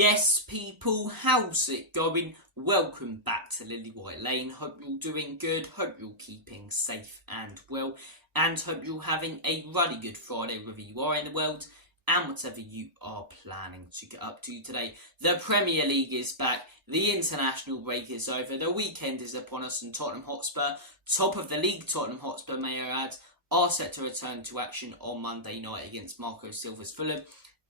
Yes, people, how's it going? Welcome back to Lily White Lane. Hope you're doing good, hope you're keeping safe and well, and hope you're having a really good Friday wherever you are in the world and whatever you are planning to get up to today. The Premier League is back, the international break is over, the weekend is upon us, and Tottenham Hotspur, top of the league Tottenham Hotspur, may I add, are set to return to action on Monday night against Marco Silva's Fulham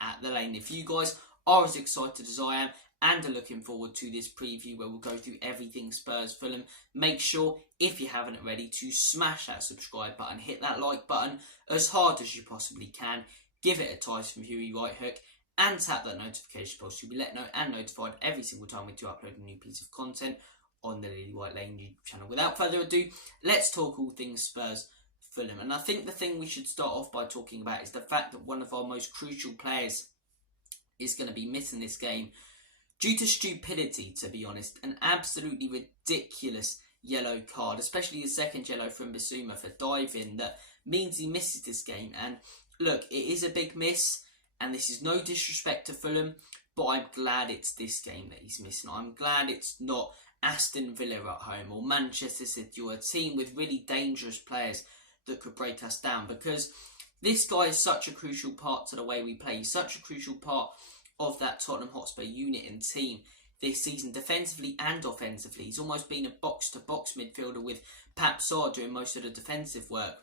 at the Lane. If you guys are as excited as I am and are looking forward to this preview where we'll go through everything Spurs Fulham, make sure, if you haven't already, to smash that subscribe button, hit that like button as hard as you possibly can, give it a Tyson Fury right hook, and tap that notification bell so you'll be let know and notified every single time we do upload a new piece of content on the Lily White Lane YouTube channel. Without further ado, let's talk all things Spurs Fulham. And I think the thing we should start off by talking about is the fact that one of our most crucial players is going to be missing this game due to stupidity, to be honest. An absolutely ridiculous yellow card, especially the second yellow from Bissouma for diving, that means he misses this game. And look, it is a big miss, and this is no disrespect to Fulham, but I'm glad it's this game that he's missing. I'm glad it's not Aston Villa at home or Manchester City or a team with really dangerous players that could break us down, because this guy is such a crucial part to the way we play. He's such a crucial part of that Tottenham Hotspur unit and team this season, defensively and offensively. He's almost been a box-to-box midfielder with Pap Sarr doing most of the defensive work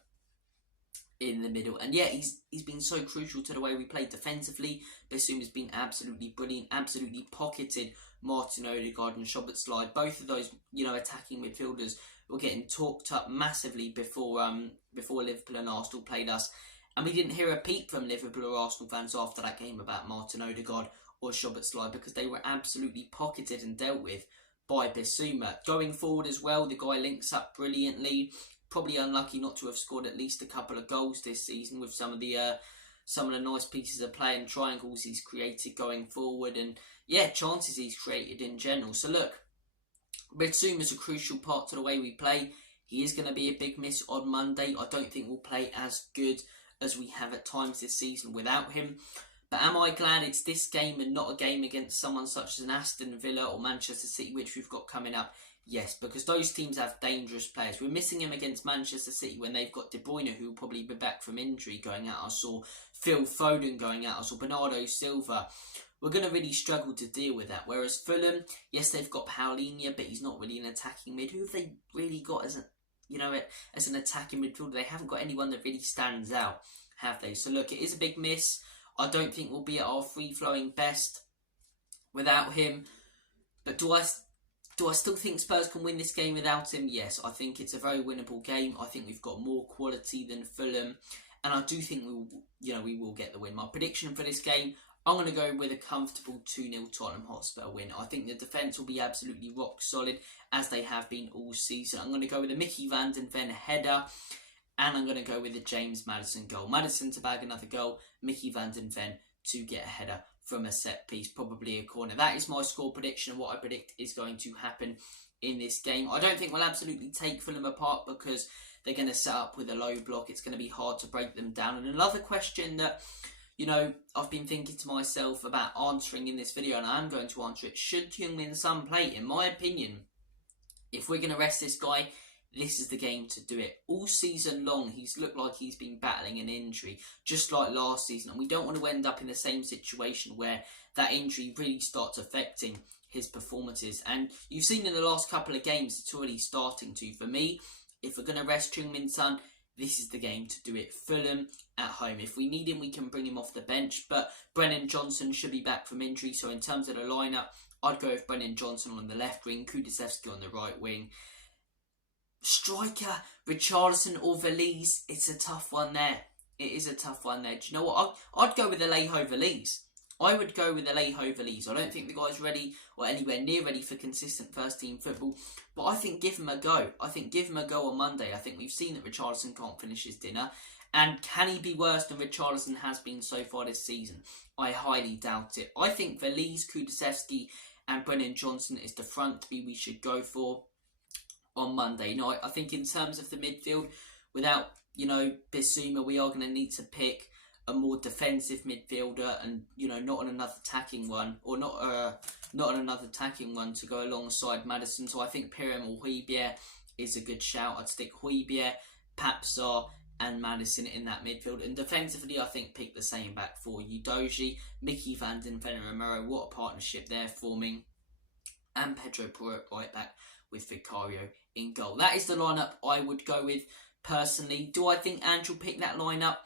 in the middle. And yeah, he's been so crucial to the way we play defensively. Bissouma's been absolutely brilliant, absolutely pocketed Martin Odegaard and Szoboszlai. Both of those, attacking midfielders were getting talked up massively before Liverpool and Arsenal played us. And we didn't hear a peep from Liverpool or Arsenal fans after that game about Martin Odegaard or Szoboszlai, because they were absolutely pocketed and dealt with by Bissouma. Going forward as well, the guy links up brilliantly. Probably unlucky not to have scored at least a couple of goals this season with some of the nice pieces of play and triangles he's created going forward, and chances he's created in general. So look, Bitsouma's a crucial part to the way we play. He is going to be a big miss on Monday. I don't think we'll play as good as we have at times this season without him. But am I glad it's this game and not a game against someone such as an Aston Villa or Manchester City, which we've got coming up? Yes, because those teams have dangerous players. We're missing him against Manchester City when they've got De Bruyne, who will probably be back from injury, going out. I saw Phil Foden going out. I saw Bernardo Silva. We're going to really struggle to deal with that. Whereas Fulham, yes, they've got Paulinho, but he's not really an attacking mid. Who have they really got as an attacking midfielder? They haven't got anyone that really stands out, have they? So look, it is a big miss. I don't think we'll be at our free-flowing best without him. But do I still think Spurs can win this game without him? Yes, I think it's a very winnable game. I think we've got more quality than Fulham, and I do think we will get the win. My prediction for this game, I'm going to go with a comfortable 2-0 Tottenham Hotspur win. I think the defence will be absolutely rock solid, as they have been all season. I'm going to go with a Mickey van den Ven header, and I'm going to go with a James Maddison goal. Maddison to bag another goal, Mickey van den Ven to get a header from a set piece, probably a corner. That is my score prediction and what I predict is going to happen in this game. I don't think we'll absolutely take Fulham apart, because they're going to set up with a low block. It's going to be hard to break them down. And another question that I've been thinking to myself about answering in this video, and I'm going to answer it: should Heung-min Son play? In my opinion, if we're going to rest this guy, this is the game to do it. All season long, he's looked like he's been battling an injury, just like last season. And we don't want to end up in the same situation where that injury really starts affecting his performances. And you've seen in the last couple of games, it's already starting to. For me, if we're going to rest Heung-min Son, this is the game to do it. Fulham at home. If we need him, we can bring him off the bench. But Brennan Johnson should be back from injury. So in terms of the lineup, I'd go with Brennan Johnson on the left wing, Kulusevski on the right wing. Striker, Richarlison or Valise, it's a tough one there. It is a tough one there. Do you know what? I'd go with Alejo Valise. I would go with Alejo Valise. I don't think the guy's ready or anywhere near ready for consistent first-team football. But I think give him a go. I think give him a go on Monday. I think we've seen that Richarlison can't finish his dinner. And can he be worse than Richarlison has been so far this season? I highly doubt it. I think Valise, Kulusevski and Brennan Johnson is the front three we should go for on Monday night. I think in terms of the midfield, without Bissouma, we are going to need to pick a more defensive midfielder, and not on another attacking one, or not on another attacking one to go alongside Maddison. So I think Pierre or Højbjerg is a good shout. I'd stick Højbjerg, Papsar and Maddison in that midfield. And defensively, I think pick the same back four. Udogie, Mickey van den Ven Romero, what a partnership they're forming. And Pedro Porro at right back with Vicario in goal. That is the lineup I would go with personally. Do I think Ange will pick that lineup?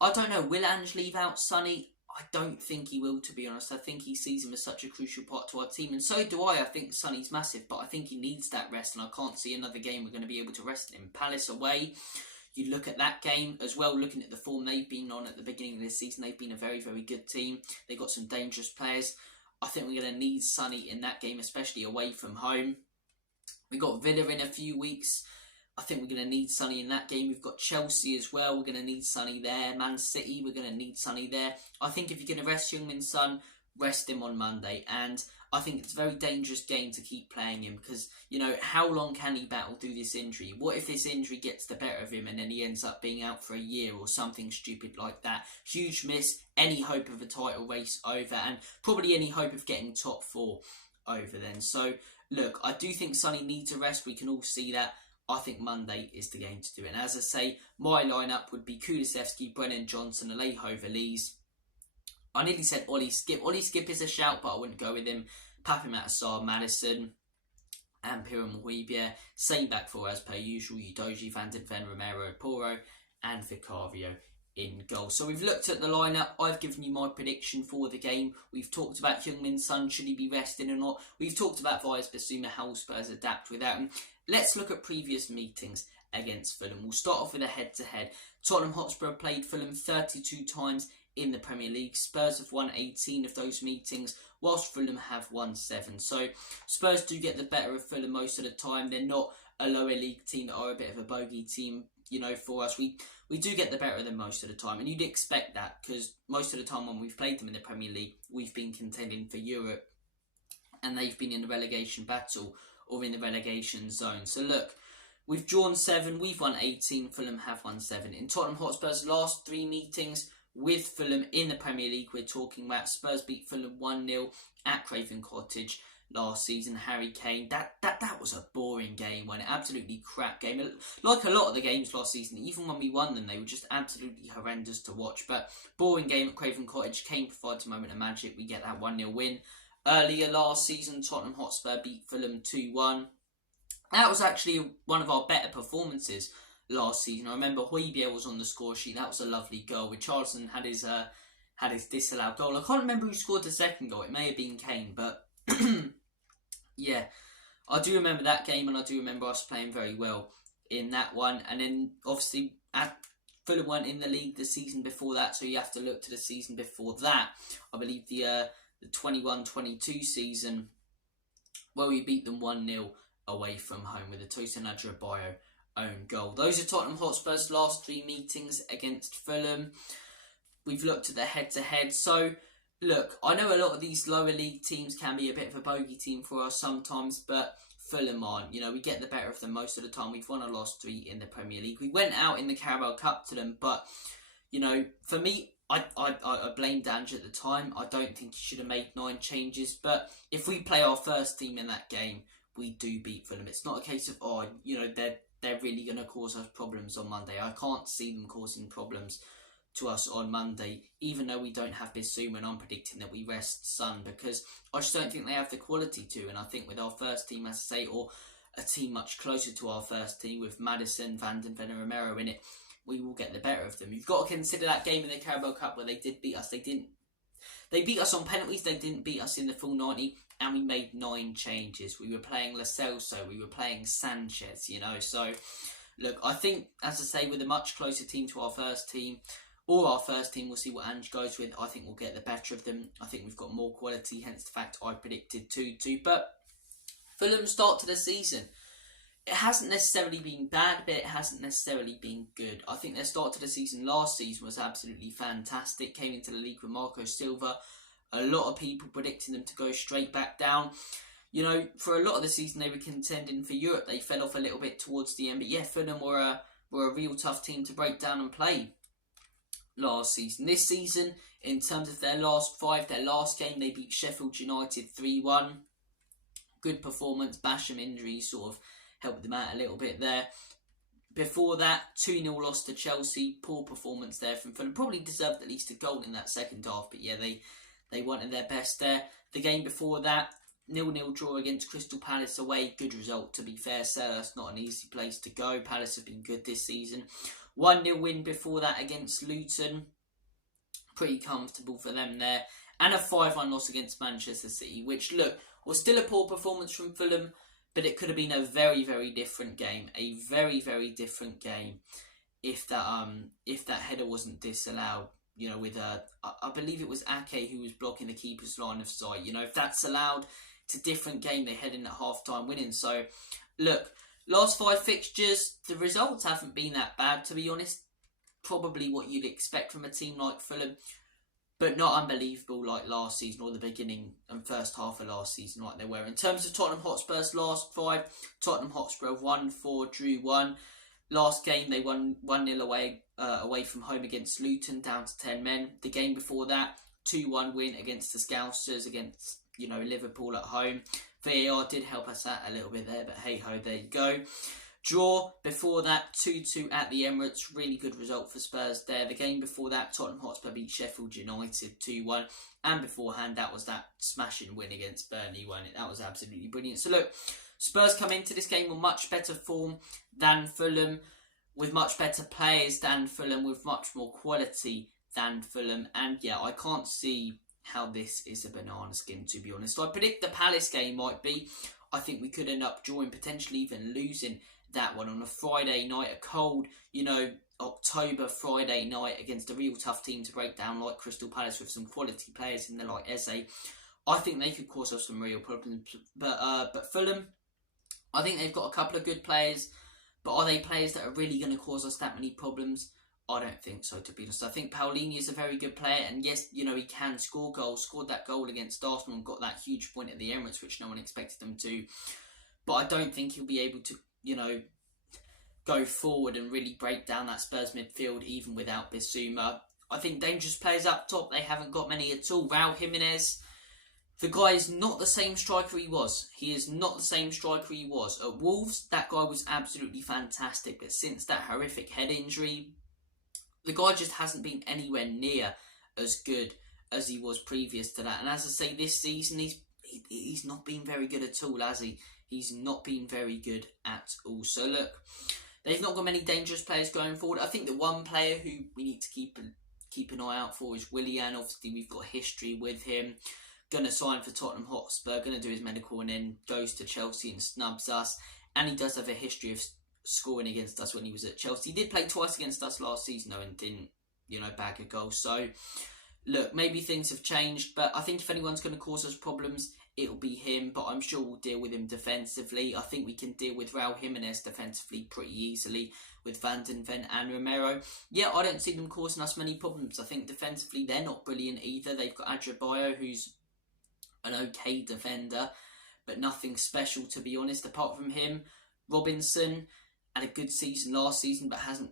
I don't know. Will Ange leave out Sonny? I don't think he will, to be honest. I think he sees him as such a crucial part to our team, and so do I. I think Sonny's massive, but I think he needs that rest, and I can't see another game we're going to be able to rest him. Palace away, you look at that game as well, looking at the form they've been on at the beginning of this season. They've been a very, very good team. They've got some dangerous players. I think we're going to need Sonny in that game, especially away from home. We've got Villa in a few weeks. I think we're going to need Sonny in that game. We've got Chelsea as well. We're going to need Sonny there. Man City, we're going to need Sonny there. I think if you're going to rest Heung-min Son, rest him on Monday. And I think it's a very dangerous game to keep playing him because, how long can he battle through this injury? What if this injury gets the better of him and then he ends up being out for a year or something stupid like that? Huge miss. Any hope of a title race over, and probably any hope of getting top four over then. So, look, I do think Sonny needs a rest. We can all see that. I think Monday is the game to do it. And as I say, my lineup would be Kulusevski, Brennan Johnson, Alejo Veliz. I nearly said Ollie Skip. Ollie Skip is a shout, but I wouldn't go with him. Papi Matasar, Maddison, and Pierre Højbjerg. Same back four as per usual. Udogie, Van den Ven, Romero, Porro, and Vicario in goal. So we've looked at the lineup. I've given you my prediction for the game. We've talked about Heung-min Son, should he be resting or not. We've talked about via Bissouma, how Spurs adapt without him. Let's look at previous meetings against Fulham. We'll start off with a head-to-head. Tottenham Hotspur played Fulham 32 times in the Premier League. Spurs have won 18 of those meetings, whilst Fulham have won 7. So Spurs do get the better of Fulham most of the time. They're not a lower league team that are a bit of a bogey team, for us. We do get the better of them most of the time, and you'd expect that because most of the time when we've played them in the Premier League, we've been contending for Europe and they've been in the relegation battle or in the relegation zone. So look, we've drawn 7, we've won 18, Fulham have won 7. In Tottenham Hotspur's last 3 meetings with Fulham in the Premier League, we're talking about Spurs beat Fulham 1-0 at Craven Cottage last season. Harry Kane, that was a boring game, wasn't it? Absolutely crap game. Like a lot of the games last season, even when we won them, they were just absolutely horrendous to watch. But boring game at Craven Cottage. Kane provides a moment of magic. We get that 1-0 win. Earlier last season, Tottenham Hotspur beat Fulham 2-1. That was actually one of our better performances last season. I remember Højbjerg was on the score sheet. That was a lovely goal. Richarlison had his disallowed goal. I can't remember who scored the second goal. It may have been Kane, but yeah, I do remember that game, and I do remember us playing very well in that one. And then obviously Fulham weren't in the league the season before that, so you have to look to the season before that. I believe the 21-22 season, where we beat them 1-0 away from home with a Tosin Adarabioyo own goal. Those are Tottenham Hotspur's last 3 meetings against Fulham. We've looked at the head-to-head. So, look, I know a lot of these lower league teams can be a bit of a bogey team for us sometimes, but Fulham aren't. We get the better of them most of the time. We've won our last 3 in the Premier League. We went out in the Carabao Cup to them, but, for me, I blamed Ange at the time. I don't think he should have made 9 changes, but if we play our first team in that game, we do beat Fulham. It's not a case of, they're really going to cause us problems on Monday. I can't see them causing problems to us on Monday, even though we don't have Bissouma, and I'm predicting that we rest Son, because I just don't think they have the quality to. And I think with our first team, as I say, or a team much closer to our first team with Maddison, Van den Ven and Romero in it, we will get the better of them. You've got to consider that game in the Carabao Cup where they did beat us. They beat us on penalties. They didn't beat us in the full 90, and we made 9 changes. We were playing Lo Celso. We were playing Sanchez, So, look, I think, as I say, with a much closer team to our first team, or our first team, we'll see what Ange goes with. I think we'll get the better of them. I think we've got more quality, hence the fact I predicted 2-2. But Fulham's start to the season, it hasn't necessarily been bad, but it hasn't necessarily been good. I think their start to the season last season was absolutely fantastic. Came into the league with Marco Silva. A lot of people predicting them to go straight back down. For a lot of the season they were contending for Europe. They fell off a little bit towards the end. But yeah, Fulham were a real tough team to break down and play. last season. This season, in terms of their last 5, their last game, they beat Sheffield United 3-1. Good performance. Basham injuries sort of helped them out a little bit there. Before that, 2-0 loss to Chelsea. Poor performance there from Fulham. Probably deserved at least a goal in that second half, but yeah, they wanted their best there. The game before that, 0-0 draw against Crystal Palace away. Good result, to be fair. Selhurst, not an easy place to go. Palace have been good this season. 1-0 win before that against Luton. Pretty comfortable for them there. And a 5-1 loss against Manchester City, which, look, was still a poor performance from Fulham, but it could have been a very, very different game. A very, very different game if that header wasn't disallowed. You know, with I believe it was Ake who was blocking the keeper's line of sight. You know, if that's allowed, it's a different game. They head in at half-time winning. So, look, last 5 fixtures, the results haven't been that bad, to be honest. Probably what you'd expect from a team like Fulham, but not unbelievable like last season or the beginning and first half of last season like they were. In terms of Tottenham Hotspur's last 5, Tottenham Hotspur 1-4, drew 1. Last game they won 1-0 away from home against Luton, down to 10 men. The game before that, 2-1 win against the Scousers, against Liverpool at home. VAR did help us out a little bit there, but hey ho, there you go. Draw before that, 2-2 at the Emirates. Really good result for Spurs there. The game before that, Tottenham Hotspur beat Sheffield United 2-1. And beforehand, that was that smashing win against Burnley, wasn't it? That was absolutely brilliant. So look, Spurs come into this game with much better form than Fulham, with much better players than Fulham, with much more quality than Fulham. And yeah, I can't see how this is a banana skin, to be honest. I predict the Palace game might be. I think we could end up drawing, potentially even losing that one on a Friday night, a cold, October Friday night against a real tough team to break down like Crystal Palace with some quality players in there like Eze. I think they could cause us some real problems. But Fulham, I think they've got a couple of good players, but are they players that are really going to cause us that many problems? I don't think so, to be honest. I think Paulini is a very good player, and yes, he can score goals. Scored that goal against Arsenal and got that huge point at the Emirates, which no one expected him to. But I don't think he'll be able to go forward and really break down that Spurs midfield even without Bissouma. I think dangerous players up top, they haven't got many at all. Raul Jimenez, the guy is not the same striker he was. He is not the same striker he was. At Wolves, that guy was absolutely fantastic, but since that horrific head injury, the guy just hasn't been anywhere near as good as he was previous to that. And as I say, this season, he's not been very good at all, has he? He's not been very good at all. So look, they've not got many dangerous players going forward. I think the one player who we need to keep an eye out for is Willian. Obviously, we've got history with him. Going to sign for Tottenham Hotspur, going to do his medical, and then goes to Chelsea and snubs us. And he does have a history of scoring against us when he was at Chelsea. He did play twice against us last season, though, and didn't, bag a goal. So, look, maybe things have changed, but I think if anyone's going to cause us problems, it'll be him, but I'm sure we'll deal with him defensively. I think we can deal with Raul Jimenez defensively pretty easily with Van den Ven and Romero. Yeah, I don't see them causing us many problems. I think defensively they're not brilliant either. They've got Adebayo, who's an okay defender, but nothing special, to be honest. Apart from him, Robinson had a good season last season, but hasn't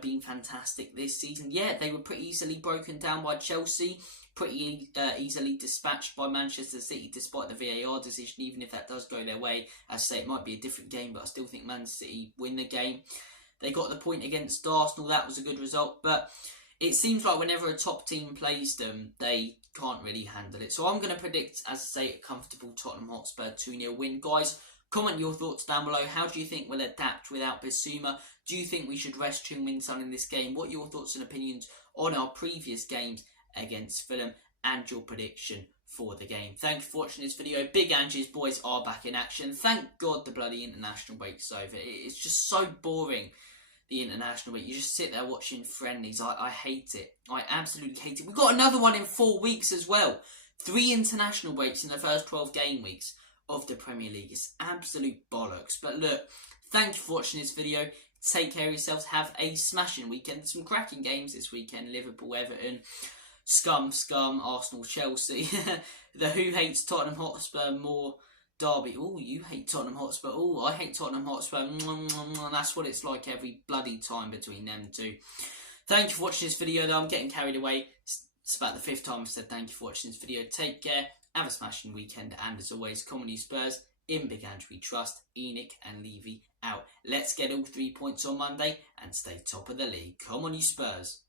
been fantastic this season. Yeah, they were pretty easily broken down by Chelsea, pretty easily dispatched by Manchester City, despite the VAR decision. Even if that does go their way, as I say, it might be a different game, but I still think Man City win the game. They got the point against Arsenal. That was a good result, but it seems like whenever a top team plays them, they can't really handle it. So I'm going to predict, as I say, a comfortable Tottenham Hotspur 2-0 win. Guys, comment your thoughts down below. How do you think we'll adapt without Bissouma? Do you think we should rest Heung-min Son in this game? What are your thoughts and opinions on our previous games against Fulham and your prediction for the game? Thank you for watching this video. Big Angie's boys are back in action. Thank God the bloody international break's over. It's just so boring, the international break. You just sit there watching friendlies. I hate it. I absolutely hate it. We've got another one in 4 weeks as well. 3 international breaks in the first 12 game weeks of the Premier League. It's absolute bollocks. But look, thank you for watching this video. Take care of yourselves. Have a smashing weekend. There's some cracking games this weekend. Liverpool, Everton, Scum, Arsenal, Chelsea. The Who Hates Tottenham Hotspur more derby. Oh, you hate Tottenham Hotspur. Oh, I hate Tottenham Hotspur. That's what it's like every bloody time between them two. Thank you for watching this video though. I'm getting carried away. It's about the 5th time I've said thank you for watching this video. Take care, have a smashing weekend, and as always, come on you Spurs, in Big Andrew we trust. Enoch and Levy out. Let's get all 3 points on Monday and stay top of the league. Come on you Spurs.